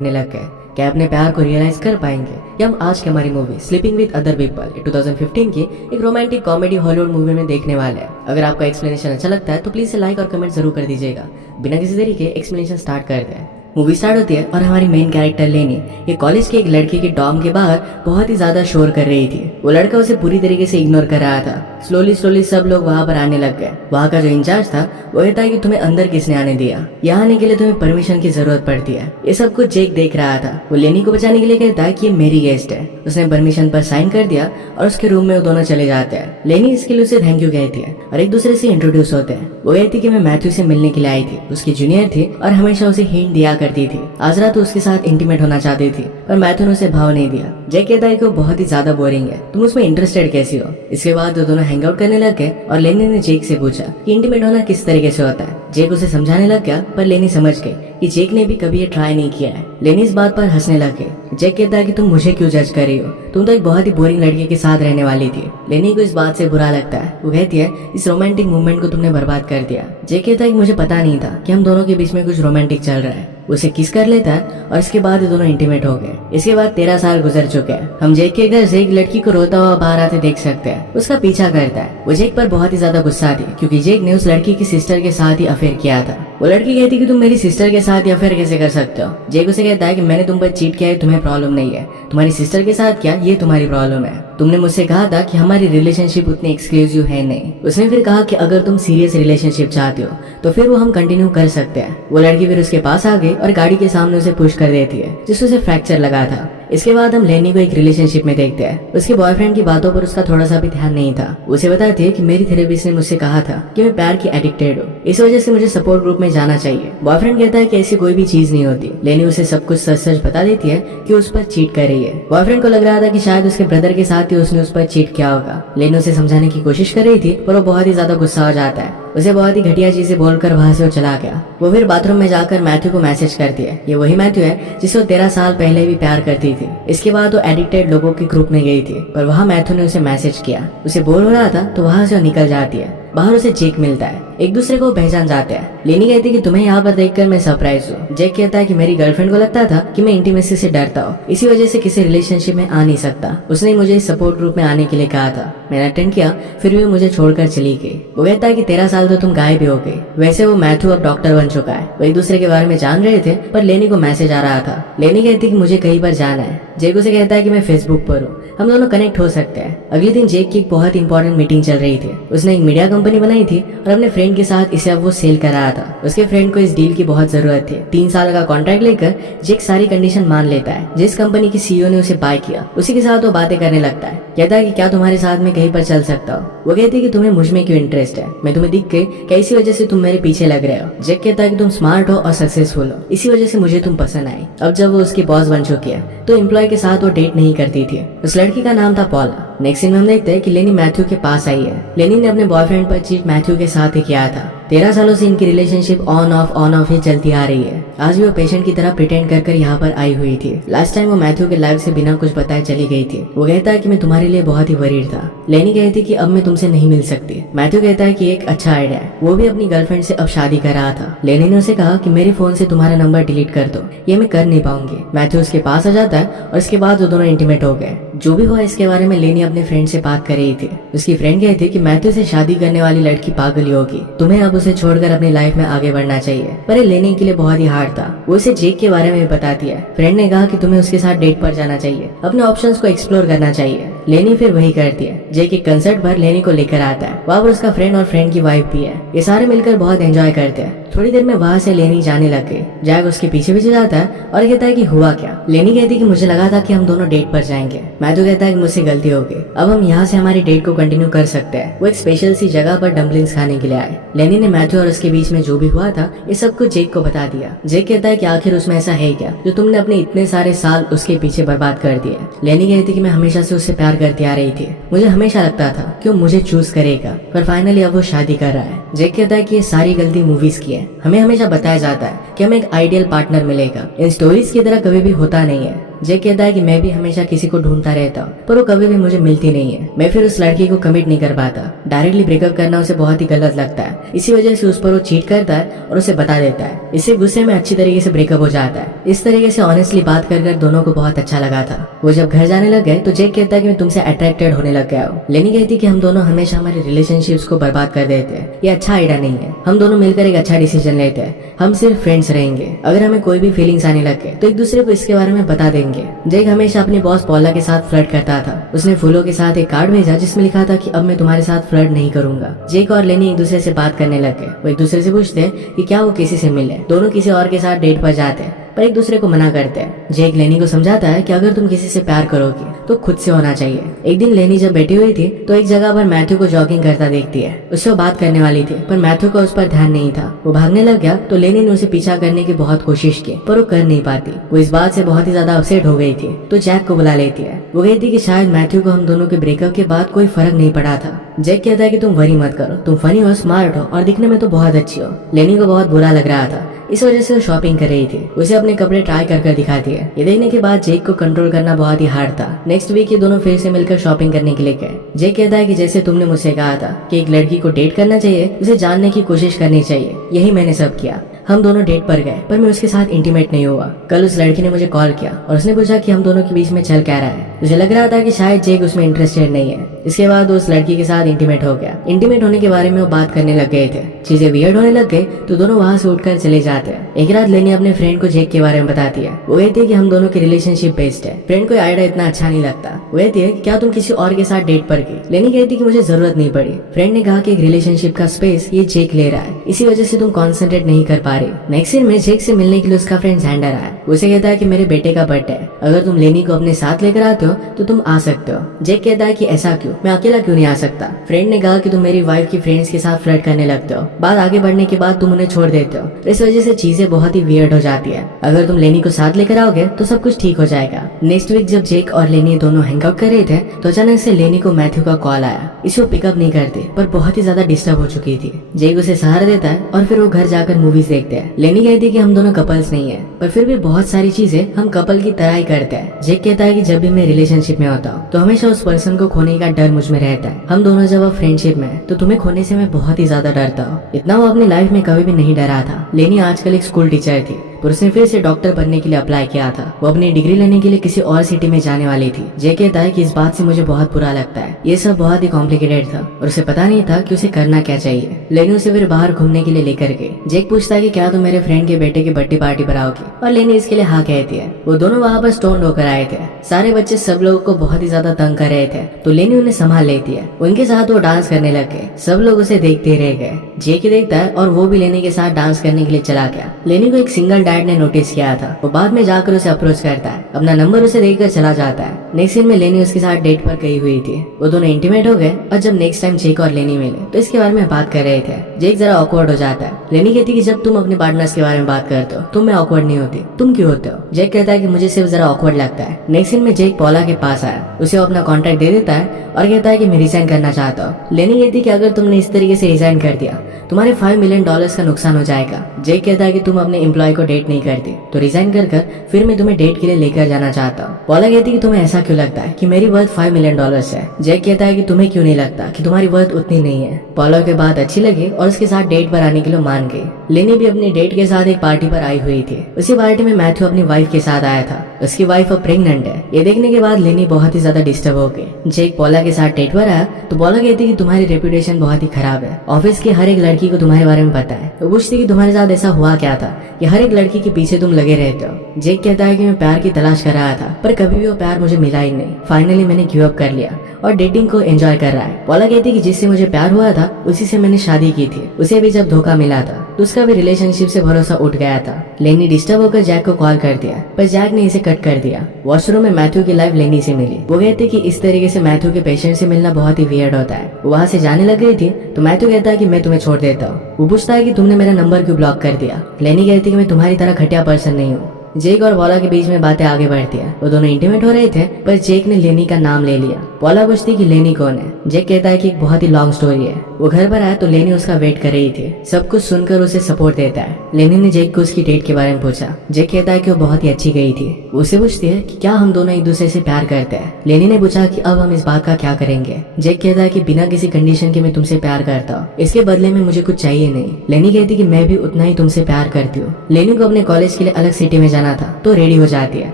करने लग गए। क्या अपने प्यार को रियलाइज कर पाएंगे या हम आज की हमारी movie sleeping with other people 2015 की एक रोमांटिक कॉमेडी हॉलीवुड मूवी में देखने वाले हैं। अगर आपका एक्सप्लेनेशन अच्छा लगता है तो प्लीज से लाइक और कमेंट जरूर कर दीजिएगा। बिना किसी देरी के एक्सप्लेनेशन स्टार्ट करते हैं। मूवी स्टार्ट होती है और हमारी मेन कैरेक्टर लेनी ये कॉलेज के एक लड़के के डॉर्म के बाहर बहुत ही ज्यादा शोर कर रही थी। वो लड़का उसे बुरी तरीके से इग्नोर कर रहा था। स्लोली सब लोग वहाँ पर आने लग गए। वहाँ का जो इंचार्ज था वो कहता है कि तुम्हें अंदर किसने आने दिया, यहाँ आने के लिए तुम्हें परमिशन की जरूरत पड़ती है। ये सब कुछ जेक देख रहा था। वो लेनी को बचाने के लिए कहता है कि ये मेरी गेस्ट है। उसने परमिशन पर साइन कर दिया और उसके रूम में वो दोनों चले जाते हैं। लेनी इसके लिए उसे थैंक यू कहती है और एक दूसरे से इंट्रोड्यूस होते हैं। वो कहती कि मैं मैथ्यू से मिलने के लिए आई थी। उसकी जूनियर थी और हमेशा उसे हिंट दिया करती थी। आज रात उसके साथ इंटीमेट होना चाहती थी पर मैथ्यू ने उसे भाव नहीं दिया। जेक कहता है कि वो बहुत ही ज्यादा बोरिंग है, तुम उसमें इंटरेस्टेड कैसी हो। इसके बाद वो दोनों हैंग आउट करने लग गए और लेनी ने जेक से पूछा कि इंटीमेट होना किस तरीके से होता है। जेक उसे समझाने लग गया पर लेनी समझ गई कि जेक ने भी कभी ये ट्राई नहीं किया है। लेनी इस बात पर हंसने लगे। जेक कहता है कि तुम मुझे क्यों जज कर रही हो, तुम तो एक बहुत ही बोरिंग लड़के के साथ रहने वाली थी। लेनी को इस बात से बुरा लगता है। वो कहती है इस रोमांटिक मूवमेंट को तुमने बर्बाद कर दिया। जेक कहता है कि मुझे पता नहीं था कि हम दोनों के बीच में कुछ रोमांटिक चल रहा है। उसे किस कर लेता है और इसके बाद ये दोनों इंटीमेट हो गए। इसके बाद 13 साल गुजर चुके हैं। हम जेक के घर से एक लड़की को रोता हुआ बाहर आते देख सकते हैं। उसका पीछा करता है। वो जेक पर बहुत ही ज्यादा गुस्सा थी क्योंकि जेक ने उस लड़की की सिस्टर के साथ ही अफेयर किया था। वो लड़की कहती कि तुम मेरी सिस्टर के साथ ही अफेयर कैसे कर सकते हो। जेक उसे कहता है कि मैंने तुम पर चीट किया है, तुम्हें प्रॉब्लम नहीं है, तुम्हारी सिस्टर के साथ क्या ये तुम्हारी प्रॉब्लम है। तुमने मुझसे कहा था कि हमारी रिलेशनशिप उतनी एक्सक्लूसिव है नहीं। उसने फिर कहा कि अगर तुम सीरियस रिलेशनशिप चाहते हो तो फिर वो हम कंटिन्यू कर सकते हैं। वो लड़की फिर उसके पास आ गई और गाड़ी के सामने उसे पुश कर देती है जिससे उसे फ्रैक्चर लगा था। इसके बाद हम लेनी को एक रिलेशनशिप में देखते हैं। उसके बॉयफ्रेंड की बातों पर उसका थोड़ा सा भी ध्यान नहीं था। उसे बताती है कि मेरी थेरेपिस्ट ने मुझसे कहा था कि मैं प्यार की एडिक्टेड हूँ, इस वजह से मुझे सपोर्ट ग्रुप में जाना चाहिए। बॉयफ्रेंड कहता है कि ऐसी कोई भी चीज नहीं होती। लेनी उसे सब कुछ सच सच बता देती है कि उस पर चीट कर रही है। बॉयफ्रेंड को लग रहा था कि शायद उसके ब्रदर के साथ ही उसने उस पर चीट किया होगा। लेनी उसे समझाने की कोशिश कर रही थी पर वो बहुत ही ज्यादा गुस्सा हो जाता है। उसे बहुत ही घटिया चीजें बोलकर वहां से वो चला गया। वो फिर बाथरूम में जाकर मैथ्यू को मैसेज करती है। ये वही मैथ्यू है जिसे वो 13 साल पहले भी प्यार करती थी। इसके बाद वो एडिक्टेड लोगों के ग्रुप में गई थी पर वहाँ मैथ्यू ने उसे मैसेज किया। उसे बोर हो रहा था तो वहाँ से वो निकल जाती है। बाहर उसे जेक मिलता है। एक दूसरे को पहचान जाते हैं। लेनी कहती कि तुम्हें यहाँ पर देखकर मैं सरप्राइज हूँ। जेक कहता है कि मेरी गर्लफ्रेंड को लगता था कि मैं इंटीमेसी से डरता हूँ, इसी वजह से किसी रिलेशनशिप में आ नहीं सकता। उसने मुझे इस सपोर्ट ग्रुप में आने के लिए कहा था। मैंने अटेंड किया फिर भी मुझे छोड़कर चली गई। वो कहता है कि 13 साल तो तुम गायब भी हो गई। वैसे वो मैथ्यू अब डॉक्टर बन चुका है। वो एक दूसरे के बारे में जान रहे थे पर लेनी को मैसेज आ रहा था। लेनी कहती कि मुझे कहीं पर जाना है। जेक उसे कहता है कि मैं फेसबुक पर हूँ, हम दोनों कनेक्ट हो सकते हैं। अगले दिन जेक की एक बहुत इंपॉर्टेंट मीटिंग चल रही थी। उसने एक मीडिया कंपनी बनाई थी और अपने फ्रेंड के साथ इसे अब वो सेल कर रहा था। उसके फ्रेंड को इस डील की बहुत जरूरत थी। 3 साल का कॉन्ट्रैक्ट लेकर जेक सारी कंडीशन मान लेता है। जिस कंपनी की सीईओ ने उसे बाय किया उसी के साथ वो बातें करने लगता है। कहता है कि क्या तुम्हारे साथ में कहीं पर चल सकता हो। वो कहती है कि तुम्हें मुझ में क्यों इंटरेस्ट है, मैं तुम्हें दिख गई, कैसी वजह से तुम मेरे पीछे लग रहे हो। जेक कहता है कि तुम स्मार्ट हो और सक्सेसफुल हो, इसी वजह से मुझे तुम पसंद आई। अब जब वो उसकी बॉस बन चुकी है तो एम्प्लॉय के साथ वो डेट नहीं करती थी। उस लड़की का नाम था पॉला। नेक्स्ट सीन में हम देखते हैं कि लेनी मैथ्यू के पास आई है। लेनी ने अपने बॉयफ्रेंड पर चीट मैथ्यू के साथ ही किया था। 13 सालों से इनकी रिलेशनशिप ऑन ऑफ ही चलती आ रही है। आज भी वो पेशेंट की तरह प्रिटेंड कर यहाँ पर आई हुई थी। लास्ट टाइम वो मैथ्यू के लाइफ से बिना कुछ बताए चली गई थी। वो कहता है कि मैं तुम्हारे लिए बहुत ही वरीड था। लेनी कहती कि अब मैं तुमसे नहीं मिल सकती। मैथ्यू कहता है कि एक अच्छा आइडिया है। वो भी अपनी गर्लफ्रेंड से अब शादी कर रहा था। लेनी ने उसे कहा कि मेरे फोन से तुम्हारा नंबर डिलीट कर दो, ये मैं कर नहीं पाऊंगी। मैथ्यू उसके पास आ जाता है और इसके बाद वो दोनों इंटीमेट हो गए। जो भी हुआ इसके बारे में लेनी अपने फ्रेंड से बात कर रही थी। उसकी फ्रेंड कहती कि मैथ्यू से शादी करने वाली लड़की पागल ही होगी, तुम्हें अब उसे छोड़कर अपनी लाइफ में आगे बढ़ना चाहिए। पर ये लेनी के लिए बहुत ही हार्ड था। वो उसे जेक के बारे में भी बताती है। फ्रेंड ने कहा कि तुम्हें उसके साथ डेट पर जाना चाहिए, अपने ऑप्शंस को एक्सप्लोर करना चाहिए। लेनी फिर वही करती है। जेक एक कंसर्ट पर लेनी को लेकर आता है। वहाँ पर उसका फ्रेंड और फ्रेंड की वाइफ भी है। ये सारे मिलकर बहुत एंजॉय करते हैं। थोड़ी देर में वहाँ से लेनी जाने लग गई। जैक उसके पीछे पीछे जाता है और कहता है कि हुआ क्या। लेनी कहती है कि मुझे लगा था कि हम दोनों डेट पर जाएंगे। मैथ्यू कहता है कि मुझसे गलती हो गई, अब हम यहाँ से हमारी डेट को कंटिन्यू कर सकते हैं। वो एक स्पेशल सी जगह पर डम्पलिंग्स खाने के लिए आए। लेनी ने मैथ्यू और उसके बीच में जो भी हुआ था ये सब कुछ जेक को बता दिया। जेक कहता है कि आखिर उसमें ऐसा है क्या जो तुमने अपने इतने सारे साल उसके पीछे बर्बाद कर दिए। लेनी कहती कि मैं हमेशा से उससे प्यार करती आ रही थी, मुझे हमेशा लगता था कि वो मुझे चूज करेगा, पर फाइनली अब वो शादी कर रहा है। जेक कहता है कि ये सारी गलती मूवीज की है। हमें हमेशा बताया जाता है कि हमें एक आइडियल पार्टनर मिलेगा, इन स्टोरीज की तरह कभी भी होता नहीं है। जैक कहता है कि मैं भी हमेशा किसी को ढूंढता रहता हूँ पर वो कभी भी मुझे मिलती नहीं है। मैं फिर उस लड़की को कमिट नहीं कर पाता। डायरेक्टली ब्रेकअप करना उसे बहुत ही गलत लगता है। इसी वजह से उस पर वो चीट करता है और उसे बता देता है। इससे गुस्से में अच्छी तरीके से ब्रेकअप हो जाता है। इस तरीके से ऑनेस्टली बात कर दोनों को बहुत अच्छा लगा था। वो जब घर जाने लग गए तो जैक कहता है कि मैं तुमसे अट्रैक्टेड होने लग गया हूँ। लेनी कहती कि हम दोनों हमेशा हमारे रिलेशनशिप्स को बर्बाद कर देते हैं। ये अच्छा आइडिया नहीं है। हम दोनों मिलकर एक अच्छा डिसीजन लेते हैं। हम सिर्फ फ्रेंड्स रहेंगे। अगर हमें कोई भी फीलिंग्स आने लगे तो एक दूसरे को इसके बारे में बता देंगे। जैक हमेशा अपनी बॉस पॉला के साथ फ्लर्ट करता था। उसने फूलों के साथ एक कार्ड भेजा जिसमें लिखा था कि अब मैं तुम्हारे साथ फ्लर्ट नहीं करूंगा। जैक और लेनी एक दूसरे से बात करने लग गए। वो एक दूसरे से पूछते हैं कि क्या वो किसी से मिले। दोनों किसी और के साथ डेट पर जाते हैं पर एक दूसरे को मना करते हैं। जैक लेनी को समझाता है कि अगर तुम किसी से प्यार करोगी तो खुद से होना चाहिए। एक दिन लेनी जब बैठी हुई थी तो एक जगह पर मैथ्यू को जॉगिंग करता देखती है। उससे वो बात करने वाली थी पर मैथ्यू का उस पर ध्यान नहीं था। वो भागने लग गया तो लेनी ने उसे पीछा करने की बहुत कोशिश की पर वो कर नहीं पाती। वो इस बात से बहुत ही ज्यादा अपसेट हो गई थी तो जैक को बुला लेती है। वो कहती कि शायद मैथ्यू को हम दोनों के ब्रेकअप के बाद कोई फर्क नहीं पड़ा था। जैक कहता है कि तुम वरी मत करो, तुम फनी हो, स्मार्ट हो और दिखने में तो बहुत अच्छी हो। लेनी को बहुत बुरा लग रहा था। इस वजह से वो शॉपिंग कर रही थी। उसे अपने कपड़े ट्राई कर दिखाती है। ये देखने के बाद जैक को कंट्रोल करना बहुत ही हार्ड था। नेक्स्ट वीक ये दोनों फिर से मिलकर शॉपिंग करने के लिए गए। जैक कहता है कि जैसे तुमने मुझसे कहा था कि एक लड़की को डेट करना चाहिए, उसे जानने की कोशिश करनी चाहिए, यही मैंने सब किया। हम दोनों डेट पर गए पर मैं उसके साथ इंटीमेट नहीं हुआ। कल उस लड़की ने मुझे कॉल किया और उसने पूछा कि हम दोनों के बीच में चल क्या रहा है। मुझे लग रहा था कि शायद जैक उसमें इंटरेस्टेड नहीं है। इसके बाद उस लड़की के साथ इंटीमेट हो गया। इंटीमेट होने के बारे में वो बात करने लग गए थे। चीजें वियर्ड होने लग गई तो दोनों वहाँ से उठकर चले जाते हैं। एक रात लेनी अपने फ्रेंड को जैक के बारे में बताती है। वो कहती है कि हम दोनों की रिलेशनशिप बेस्ड है। फ्रेंड को आइडिया इतना अच्छा नहीं लगता। वो कहती है कि क्या तुम किसी और के साथ डेट पर गई। लेनी कहती है कि मुझे जरूरत नहीं पड़ी। फ्रेंड ने कहा कि एक रिलेशनशिप का स्पेस ये जैक ले रहा है, इसी वजह से तुम कॉन्सेंट्रेट नहीं कर पा रही। नेक्स्ट सीन में जैक से मिलने के लिए उसका फ्रेंड सैंडर आया। उसे कहता है कि मेरे बेटे का बर्थडे है, अगर तुम लेनी को अपने साथ लेकर आते हो तो तुम आ सकते हो। जैक कहता है कि ऐसा क्यों, मैं अकेला क्यों नहीं आ सकता। फ्रेंड ने कहा कि तुम मेरी वाइफ की फ्रेंड्स के साथ फ्लर्ट करने लगते हो, बात आगे बढ़ने के बाद तुम उन्हें छोड़ देते हो। इस वजह से चीजें बहुत ही वियर्ड हो जाती है। अगर तुम लेनी को साथ लेकर आओगे तो सब कुछ ठीक हो जाएगा। नेक्स्ट वीक जब जैक और लेनी दोनों हैंगआउट कर रहे थे तो अचानक से लेनी को मैथ्यू का कॉल आया। इसे वो पिकअप नहीं करती पर बहुत ही ज्यादा डिस्टर्ब हो चुकी थी। जैक उसे सहारा देता है और फिर वो घर जाकर मूवीज देखते हैं। लेनी कहती है कि हम दोनों कपल्स नहीं है पर फिर भी बहुत सारी चीजें हम कपल की तरह ही करते हैं। जैक कहता है कि जब भी मैं रिलेशनशिप में होता हूँ तो हमेशा उस पर्सन को खोने का डर मुझ में रहता है। हम दोनों जब अब फ्रेंडशिप में तो तुम्हें खोने से मैं बहुत ही ज्यादा डरता हूँ। इतना वो अपनी लाइफ में कभी भी नहीं डरा था। लेनी आजकल एक स्कूल टीचर थी पर उसने फिर से डॉक्टर बनने के लिए अप्लाई किया था। वो अपनी डिग्री लेने के लिए किसी और सिटी में जाने वाली थी। जैक कहता है कि इस बात से मुझे बहुत बुरा लगता है। ये सब बहुत ही कॉम्प्लिकेटेड था और उसे पता नहीं था कि उसे करना क्या चाहिए। लेनी उसे फिर बाहर घूमने के लिए लेकर गई। जैक पूछता है कि क्या तुम मेरे फ्रेंड के बेटे की बर्थडे पार्टी पर आओगी और लेनी इसके लिए हाँ कहती है। वो दोनों वहाँ पर स्टोन होकर आए थे। सारे बच्चे सब लोगों को बहुत ही ज्यादा तंग कर रहे थे तो लेनी उन्हें संभाल लेती है। उनके साथ वो डांस करने लग गए। सब लोग उसे देखते रह गए। जैक देखता है और वो भी लेनी के साथ डांस करने के लिए चला गया। लेनी को एक सिंगल डैड ने नोटिस किया था। वो बाद में जाकर उसे अप्रोच करता है, अपना नंबर उसे देकर चला जाता है। नेक्स्ट सीन में लेनी उसके साथ डेट पर गई हुई थी। वो दोनों इंटीमेट हो गए और जब नेक्स्ट टाइम जैक और लेनी मिले तो इसके बारे में बात कर रहे थे। जैक जरा ऑकवर्ड हो जाता है। लेनी कहती कि जब तुम अपने पार्टनर्स के बारे में बात करते हो तो मैं ऑकवर्ड नहीं होती, तुम क्यों होते हो। जैक कहता है कि मुझे सिर्फ जरा ऑकवर्ड लगता है। नेक्स्ट सीन में जैक पॉला के पास आया। उसे अपना कॉन्टैक्ट दे देता है और कहता है कि मैं रिजाइन करना चाहता हूँ। लेनी कहती कि अगर तुमने इस तरीके से रिजाइन कर दिया तुम्हारे $5 मिलियन का नुकसान हो जाएगा। जैक कहता है कि तुम अपने एम्प्लॉय को डेट नहीं करती तो रिजाइन कर फिर मैं तुम्हें डेट के लिए लेकर जाना चाहता हूँ। पॉला कहती कि तुम्हें ऐसा क्यों लगता है कि मेरी वर्थ $5 मिलियन है। जैक कहता है कि तुम्हें क्यों नहीं लगता कि तुम्हारी वर्थ उतनी नहीं है। पॉला के बात अच्छी लगी और उसके साथ डेट पर आने के लिए मान गई। लेनी भी अपनी डेट के साथ एक पार्टी पर आई हुई थी। उसी पार्टी में मैथ्यू अपनी वाइफ के साथ आया था। उसकी वाइफ अब प्रेग्नेंट है। ये देखने के बाद लेनी बहुत ही ज्यादा डिस्टर्ब हो गई। जैक पॉला के साथ डेट पर आया तो पॉला कहती कि तुम्हारी रेपुटेशन बहुत ही खराब है। ऑफिस की हर एक लड़की को तुम्हारे बारे में पता है। वो पूछती कि तुम्हारे साथ ऐसा हुआ क्या था कि हर एक लड़की के पीछे तुम लगे रहते हो। जैक कहता है कि मैं प्यार की तलाश कर रहा था पर कभी भी वो प्यार मुझे मिला ही नहीं। फाइनली मैंने गिव अप कर लिया और डेटिंग को एंजॉय कर रहा है। पॉला कहती कि जिससे मुझे प्यार हुआ था उसी से मैंने शादी की थी। उसे भी जब धोखा मिला था तो उसका भी रिलेशनशिप से भरोसा उठ गया था। लेनी डिस्टर्ब होकर जैक को कॉल कर दिया पर जैक ने इसे कट कर दिया। वॉशरूम में मैथ्यू की लाइफ लेनी से मिली। वो कहते कि इस तरीके से मैथ्यू के पेशेंट से मिलना बहुत ही वियर्ड होता है। वो वहाँ से जाने लग गई थी तो मैथ्यू कहता है कि मैं तुम्हें छोड़ देता हूँ। वो पूछता है कि तुमने मेरा नंबर क्यों ब्लॉक कर दिया। लेनी कहती कि मैं तुम्हारी तरह घटिया पर्सन नहीं हूँ। जेक और पॉला के बीच में बातें आगे बढ़ती है। वो दोनों इंटीमेट हो रहे थे, पर जेक ने लेनी का नाम ले लिया। पॉला पूछती कि लेनी कौन है। जेक कहता है कि एक बहुत ही लॉन्ग स्टोरी है। वो घर पर आया तो लेनी उसका वेट कर रही थी। सब कुछ सुनकर उसे सपोर्ट देता है। लेनी ने जेक को उसकी डेट के बारे में पूछा। जेक कहता है कि वो बहुत ही अच्छी गई थी। उससे पूछती है कि क्या हम दोनों एक दूसरे से प्यार करते हैं। लेनी ने पूछा कि अब हम इस बात का क्या करेंगे। जेक कहता है कि बिना किसी कंडीशन के मैं तुमसे प्यार करता हूँ, इसके बदले में मुझे कुछ चाहिए नहीं। लेनी कहती कि मैं भी उतना ही तुमसे प्यार करती हूँ। लेनी को अपने कॉलेज के लिए अलग सिटी में जाना था तो रेडी हो जाती है।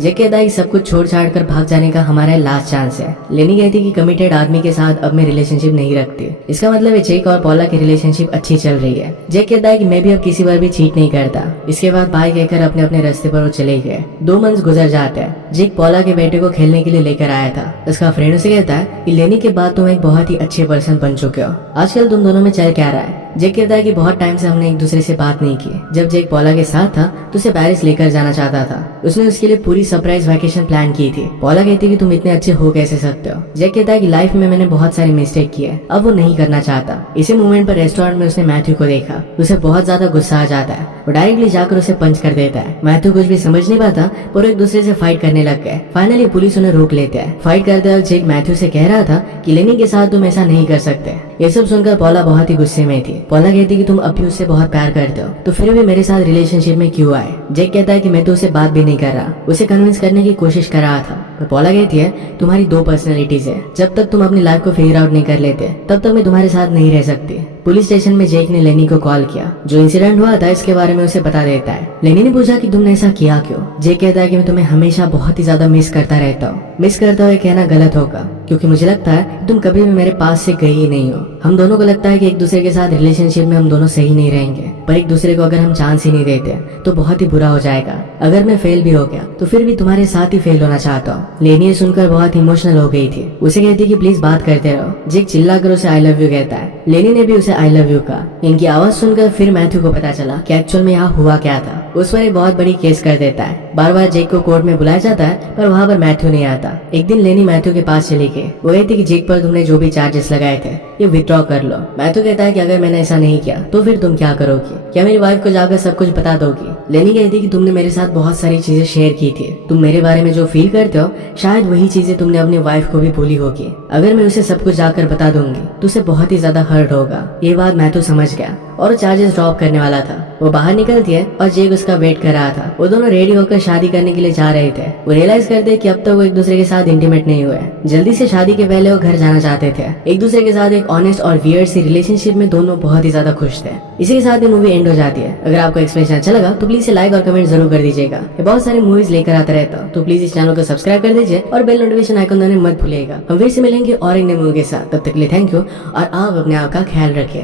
जेक कहता है कि सब कुछ छोड़ छाड़ कर भाग जाने का हमारा लास्ट चांस है। लेनी कहती है कि कमिटेड आदमी के साथ अब मैं रिलेशनशिप नहीं रखती। इसका मतलब है जेक और पॉला की रिलेशनशिप अच्छी चल रही है। जेक कहता है कि मैं भी अब किसी पर भी चीट नहीं करता। इसके बाद बाय कहकर अपने अपने रास्ते पर वो चले गए। 2 मंथ गुजर जाते हैं। जेक पॉला के बेटे को खेलने के लिए लेकर आया था। उसका फ्रेंड उसे कहता है कि लेनी के बाद तुम एक बहुत ही अच्छे पर्सन बन चुके हो। आजकल तुम दोनों में चल क्या रहा है। जेक कहता है कि बहुत टाइम से हमने एक दूसरे से बात नहीं की। जब जेक पॉला के साथ था तो उसे पेरिस लेकर जाना चाहता था। उसने उसके लिए पूरी सरप्राइज वैकेशन प्लान की थी। पॉला कहती है कि तुम इतने अच्छे हो कैसे सकते हो। जेक कहता है कि लाइफ में मैंने बहुत सारी मिस्टेक की है, अब वो नहीं करना चाहता। इसी मोमेंट पर रेस्टोरेंट में उसने मैथ्यू को देखा। उसे बहुत ज्यादा गुस्सा आ जाता है। वो डायरेक्टली जाकर उसे पंच कर देता है। मैथ्यू कुछ भी समझ नहीं पाता पर एक दूसरे से फाइट करने लग गए। फाइनली पुलिस उन्हें रोक लेते हैं। फाइट करते वक्त जेक मैथ्यू से कह रहा था कि लेनी के साथ तुम ऐसा नहीं कर सकते। ये सब सुनकर पॉला बहुत ही गुस्से में थी। पॉला कहती कि तुम अब भी उससे बहुत प्यार करते हो तो फिर भी मेरे साथ रिलेशनशिप में क्यों आए। जेक कहता है कि मैं तो उसे बात भी नहीं कर रहा, उसे कन्विंस करने की कोशिश कर रहा था। पर पॉला कहती है तुम्हारी 2 पर्सनैलिटीज है, जब तक तुम अपनी लाइफ को फिगर आउट नहीं कर लेते तब तक मैं तुम्हारे साथ नहीं रह सकती। पुलिस स्टेशन में जेक ने लेनी को कॉल किया। जो इंसिडेंट हुआ था इसके बारे में उसे बता देता है। लेनी ने पूछा कि तुमने ऐसा किया क्यों। जेक कहता है कि मैं तुम्हें हमेशा बहुत ही ज्यादा मिस करता रहता हूँ। मिस करता हुए कहना गलत होगा क्योंकि मुझे लगता है तुम कभी भी मेरे पास से गई ही नहीं हो। हम दोनों को लगता है कि एक दूसरे के साथ रिलेशनशिप में हम दोनों सही नहीं रहेंगे, पर एक दूसरे को अगर हम चांस ही नहीं देते तो बहुत ही बुरा हो जाएगा। अगर मैं फेल भी हो गया तो फिर भी तुम्हारे साथ ही फेल होना चाहता हूँ। लेनी ये सुनकर बहुत इमोशनल हो गई थी। उसे कहती कि प्लीज बात करते रहो। जेक चिल्लाकर उसे आई लव यू कहता है। लेनी ने भी उसे आई लव यू कहा। इनकी आवाज सुनकर फिर मैथ्यू को पता चला कि एक्चुअल में यहाँ हुआ क्या था। उस पर एक बहुत बड़ी केस कर देता है। बार बार जेक को कोर्ट में बुलाया जाता है पर वहाँ पर मैथ्यू नहीं आता। एक दिन लेनी मैथ्यू के पास चली गई। वो कहती कि जेक पर तुमने जो भी चार्जेस लगाए थे ये विथड्रॉ कर लो। मैथ्यू कहता है कि अगर मैंने ऐसा नहीं किया तो फिर तुम क्या करोगी, क्या मेरी वाइफ को जाकर सब कुछ बता दोगी। लेनी कहती कि तुमने मेरे साथ बहुत सारी चीजें शेयर की थी, तुम मेरे बारे में जो फील करते हो शायद वही चीजें तुमने अपनी वाइफ को भी भूली होगी। अगर मैं उसे सब कुछ जाकर बता दूंगी तो उसे बहुत ही ज्यादा हर्ट होगा। ये बात मैथ्यू समझ गया और चार्जेस ड्रॉप करने वाला था। वो बाहर निकलती है और जेक उसका वेट कर रहा था। वो दोनों रेडी होकर शादी करने के लिए जा रहे थे। वो रियलाइज करते हैं कि अब तक वो एक दूसरे के साथ इंटीमेट नहीं हुए। जल्दी से शादी के पहले वो घर जाना चाहते थे। एक दूसरे के साथ एक ऑनेस्ट और वियर्ड सी रिलेशनशिप में दोनों बहुत ही ज्यादा खुश थे। इसी के साथ ये मूवी एंड हो जाती है। अगर आपको एक्सप्लेनेशन अच्छा लगा तो प्लीज इसे लाइक और कमेंट जरूर कर दीजिएगा। ये बहुत सारी मूवीज लेकर आता रहता हूँ तो प्लीज इस चैनल को सब्सक्राइब कर दीजिए और बेल नोटिफिकेशन आइकन दबाना मत भूलिएगा। हम फिर से मिलेंगे और एक नए मूवी के साथ। तब तक के लिए थैंक यू और आप अपने आप का ख्याल रखिए।